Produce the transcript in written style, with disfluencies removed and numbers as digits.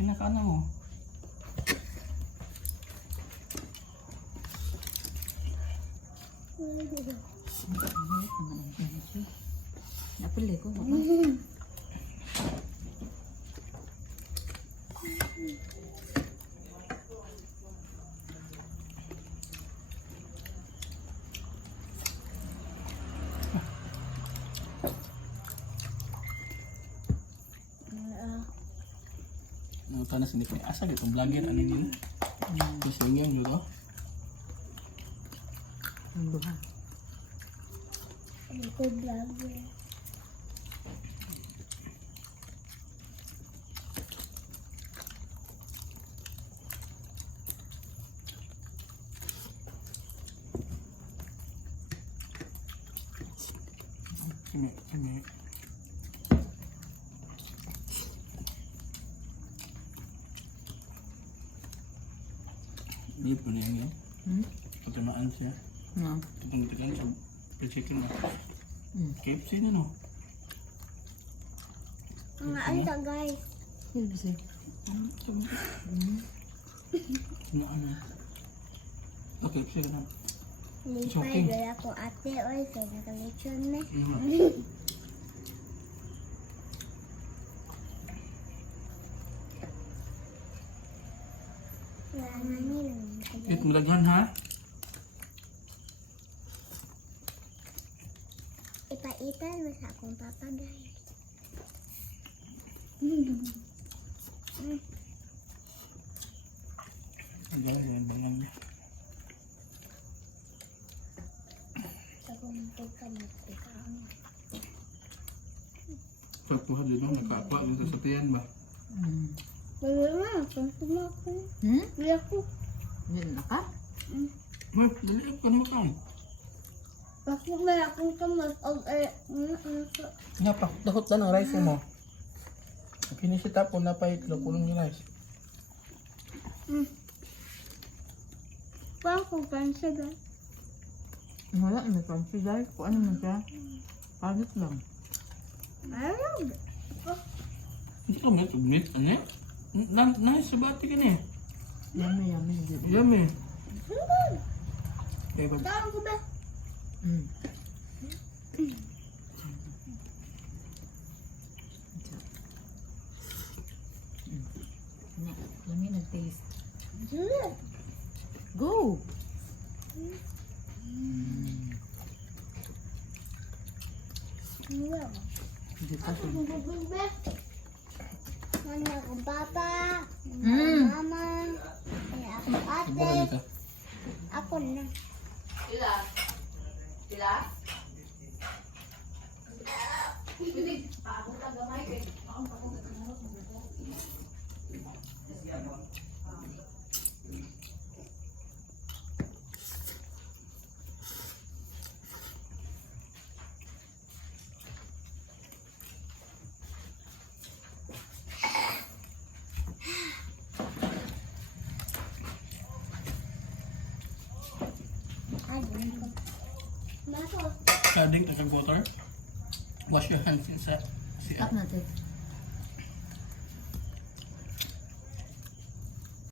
Kinakaana mo. Napili ko. Ito na sini kay asa gitu vlogger ano din. Gusto niyo dito. Ang duha. Ito vlogger. Kami. Ini pun yang ini. Pertemuan siya. No. Tunggu-tunggu sa chicken na. KFC na no. Mga ano guys. Hindi bisa. Ano? KFC ka na. Lipay gaya ko ate oy kay nakalitsyon na. Wala na nila. It mulaghan ha. Ipaitan mo sa akong papagay. Yan. Sa akong pagkamit ikaw. Pagkuha din no, nakakuha ng sasakyan ba? Wala na, pansuma ko. Wala ko. Yan na ka? Well, dali ka naman ka. Bakit ba akong kamas o Napa, dahot lang ang rice mo. Kinisita po na pa itlog kulong yung rice. Parang kung pansa ba? Wala, may fancy dahil. Kung ano man siya. Pagit lang. Ayun. Hindi ka meat, ano eh? Nice, sabati ka na eh. Yummy. Yummy. Okay, ba? Saan ko ba? Lami nag-taste. Good. Go! Iya. Hindi pa siya. Mana akong papa, Mm. mama, akong ate, Sabati ka. ako na. Ayun ko. Baso. Adding to water. Wash your hands inside. Stop natin.